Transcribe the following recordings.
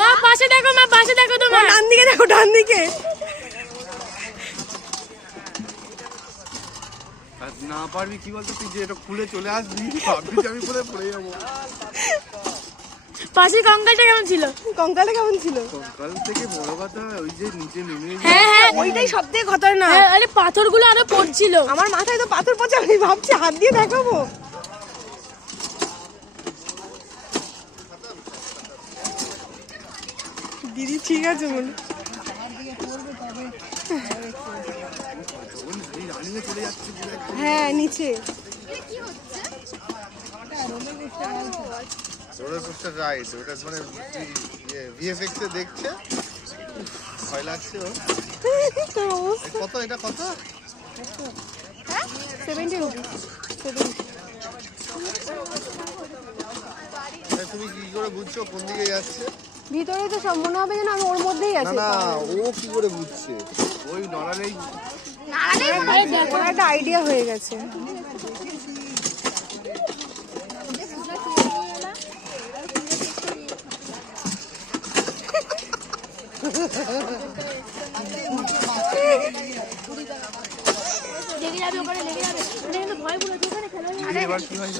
মা পাশে দেখো, মা পাশে দেখো, তোমার ডান দিকে দেখো, ডান দিকে। না পারবি কি বলতো, তুই যে এটা খুলে চলে আসবি, ভাববি যে আমি কোথায় পড়ে যাবো। পাশে কঙ্কালটা কেমন ছিল? কঙ্কালে কেমন ছিল? কঙ্কাল থেকে বড় কথা ওই যে নিচে নেমে হ্যাঁ হ্যাঁ, ওইটাই সব থেকে খতরনাক। আরে পাথরগুলো আরো পড়ছিল। আমার মাথায় তো পাথর পড়ছে, আমি ভাবছি হাত দিয়ে দেখাবো। দিদি ঠিক আছে মনে। চলে যাচ্ছে। হ্যাঁ নিচে রোলার কোস্টার রাইড, ওটা মানে ভিএফএক্স এ দেখছে, ভয় লাগছে ওর। কত এটা কত? 70 রুপিস। তুমি কি করে বুঝছো কোন দিকে যাচ্ছে? ভিতরে তো সব মনে হবে যেন আমি ওর মধ্যেই না আছি। না, ও কি করে বুঝছে? ওই নড়ালেই ওর একটা আইডিয়া হয়ে গেছে। এবার কি হয়?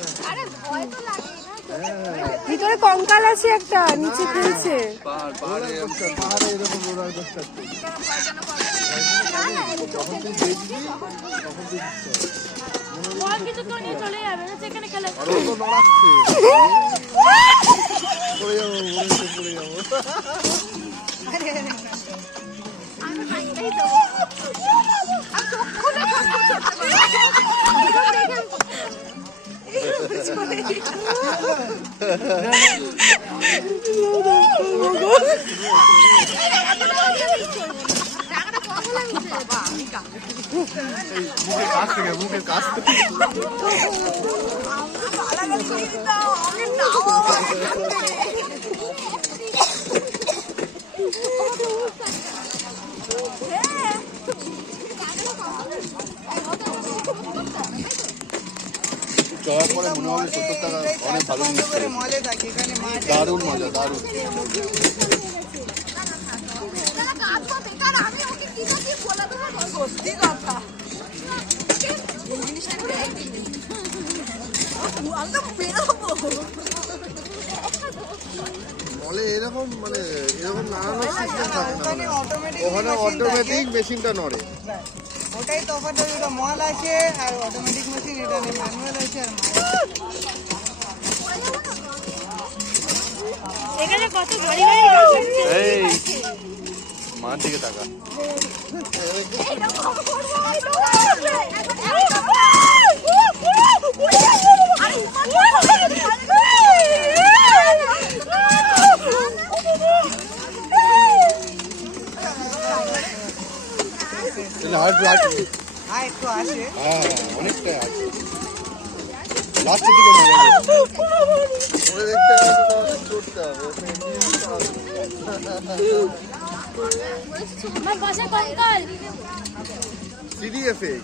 ভিতরে কঙ্কাল আছে একটা, নিচে খেলছে। পাহাড়ে এরকম রোলার কোস্টার যখন তুই দেখবি তখন তুই চলে যাবে সেখানে খেলা। আরো তো নড়াচ্ছে, পড়ে যাবো, পড়ে যাবো। মুখের কাছ থেকে চড়ার পরে মনে হবে 70 টাকা অনেক ভালো জিনিস, দারুণ মজা, দারুণ। মলে এরকম মানে এরকম নানান সিস্টেম থাকে না, ওখানে অটোমেটিক মেশিনটা নড়ে। ওটাই তফাৎ, ওটা মল আছে আর অটোমেটিক মেশিন, এটা ম্যানুয়াল আছে। আর এখানে কত গাড়ি গাড়ি যাচ্ছে। এই মার দিকে তাকা। একটু আসে, হ্যাঁ অনেকটাই আছে, লাস্টের দিকে মজা হবে। ওরে দেখতে গেলে তো চড়তে হবে। আমার পাশে কঙ্কাল। সিডিএফএ